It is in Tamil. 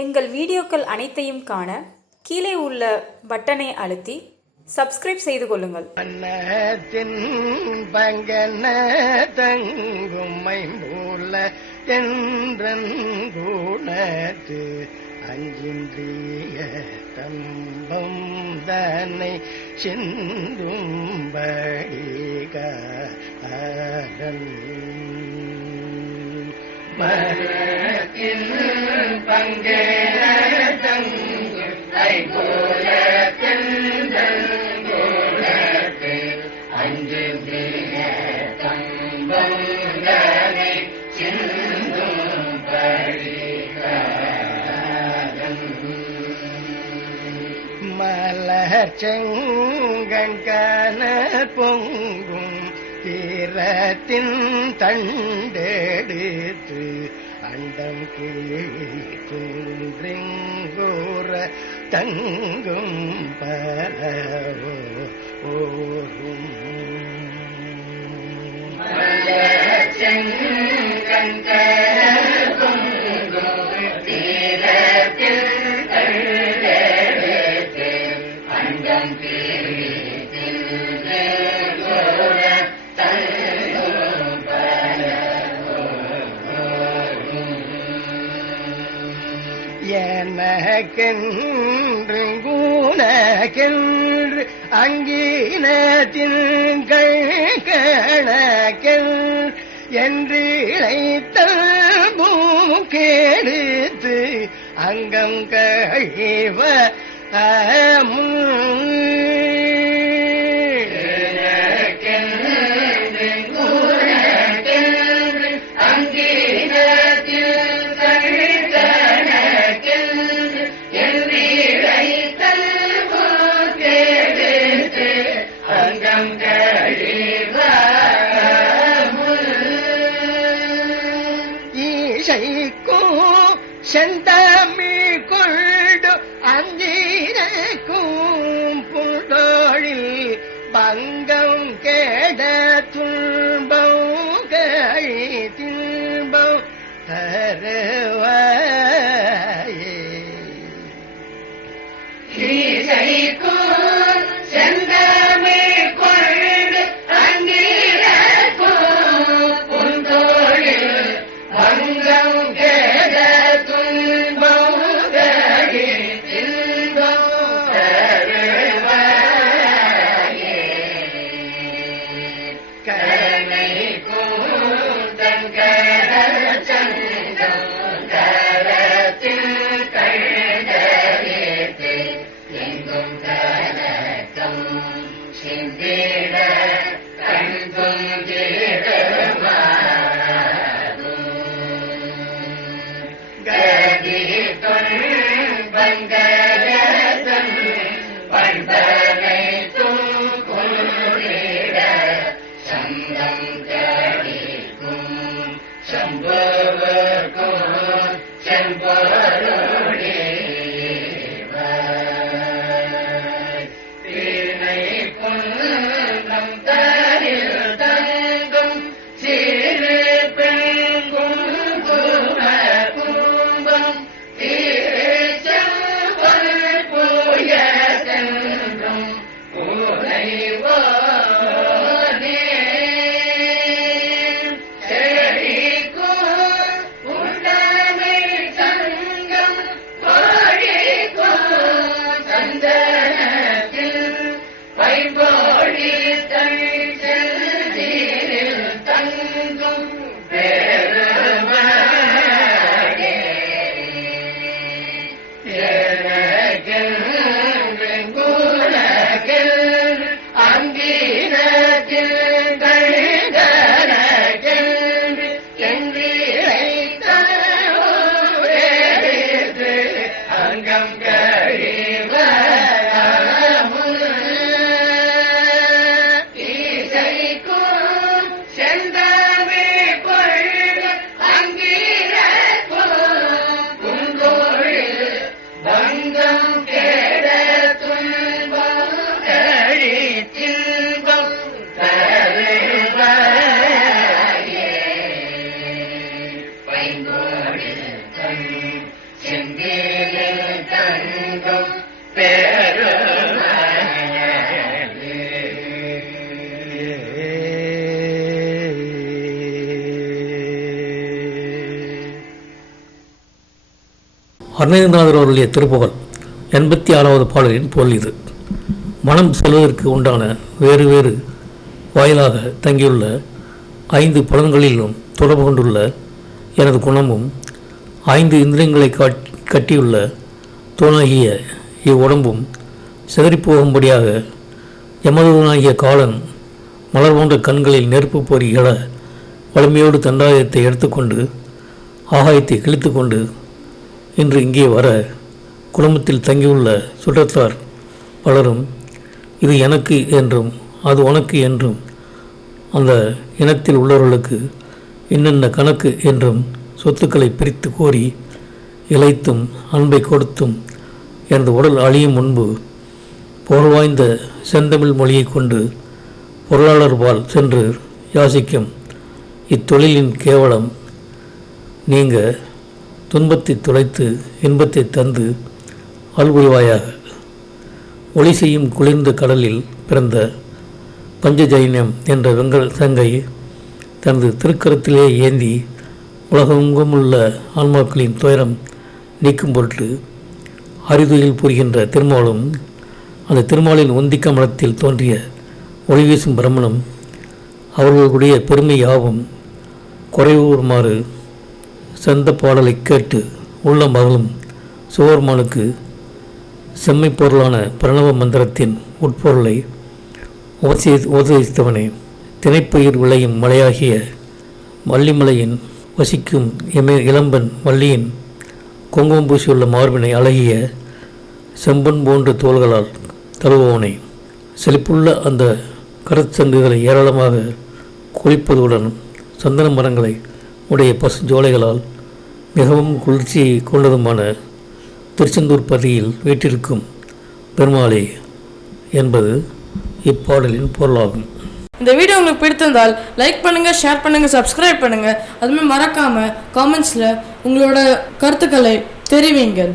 எங்கள் வீடியோக்கள் அனைத்தையும் காண கீழே உள்ள பட்டனை அழுத்தி சப்ஸ்கிரைப் செய்து கொள்ளுங்கள். மன்னத்தின் பங்கன தங்கும் அஞ்சின்றிய தம்பம் தன்னை சிந்தும்படிகாரன் மரத்தின் செங்கண்கன பொங்கும் தீரத்தின் தண்டெடுத்து அண்டம் கீழ்கின்றோர தங்கும் பரவோ ஓரும். செங்க எனக்கென்று கூனக்கென்று அங்கீனத்தின் கணக்கெல் என்று இழைத்தல் கேடுத்து அங்கம் கழிவ முன் ஈசைக்கும் செந்தமிழ் கொண்டு அஞ்சீரக்கும் புண்டோழில் பங்கம் गुङ्गलकम् शिम्बे அருணகிரிநாதர் அவருடைய திருப்புகழ். எண்பத்தி ஆறாவது பாடலின் பொருள் இது. மனம் செல்வதற்கு உண்டான வேறு வேறு வாயிலாக தங்கியுள்ள ஐந்து புலன்களிலும் தொடர்பு கொண்டுள்ள எனது குணமும் ஐந்து இந்திரியங்களை காட் கட்டியுள்ள தூணாகிய இவ்வுடம்பும் சிதறிப்போகும்படியாக எமதுவனாகிய காலன் மலர் போன்ற கண்களில் நெருப்பு பொறி எழ வலிமையோடு தண்டாயத்தை எடுத்துக்கொண்டு ஆகாயத்தை கிழித்து கொண்டு இன்று இங்கே வர குடும்பத்தில் தங்கியுள்ள சுற்றத்தார் பலரும் இது எனக்கு என்றும் அது உனக்கு என்றும் அந்த இனத்தில் உள்ளவர்களுக்கு என்னென்ன கணக்கு என்றும் சொத்துக்களை பிரித்து கோரி இழைத்தும் அன்பை கொடுத்தும் எனது உடல் அழியும் முன்பு புகழ்வாய்ந்த செந்தமிழ் மொழியை கொண்டு பொருளாளர்பால் சென்று யாசிக்கும் இத்தொழிலின் கேவலம் நீங்கள் துன்பத்தை துளைத்து இன்பத்தை தந்து அல்புரிவாயாக. ஒளி செய்யும் குளிர்ந்த கடலில் பிறந்த பஞ்சஜைன்யம் என்ற வெங்கல் சங்கை தனது திருக்கரத்திலே ஏந்தி உலகெங்கும் உள்ள ஆன்மாக்களின் துயரம் நீக்கும் பொருட்டு அரிதுயில் புரிகின்ற திருமாலும் அந்த திருமாலின் ஒந்திக்க மலத்தில் தோன்றிய ஒளி வீசும் பிரம்மனும் அவர்களுடைய பெருமை யாவும் குறைவுமாறு செந்த பாடலை கேட்டு உள்ள மகளும் சுவர்மானுக்கு செம்மை பொருளான பிரணவ மந்திரத்தின் உட்பொருளை உபசி உபதேசித்தவனே. தினைப்பயிர் விளையும் மலையாகிய வள்ளிமலையின் வசிக்கும் இம இளம்பன் வள்ளியின் குங்குமம் பூசியுள்ள மார்பினை அழகிய செம்பன் போன்ற தோள்களால் தழுவுவனை செழிப்புள்ள அந்த கருத்தங்குகளை ஏராளமாக குளிப்பதுடன் சந்தன மரங்களை உடைய பசுஞ்சோலைகளால் மிகவும் குளிர்ச்சியை கொண்டதுமான திருச்செந்தூர் பதியில் வீட்டிற்கும் பெருமாளே என்பது இப்பாடலின் பொருளாகும். இந்த வீடியோ உங்களுக்கு பிடித்திருந்தால் லைக் பண்ணுங்கள் ஷேர் பண்ணுங்கள் சப்ஸ்கிரைப் பண்ணுங்கள் அதுமாதிரி மறக்காமல் காமெண்ட்ஸில் உங்களோட கருத்துக்களை தெரிவிங்கள்.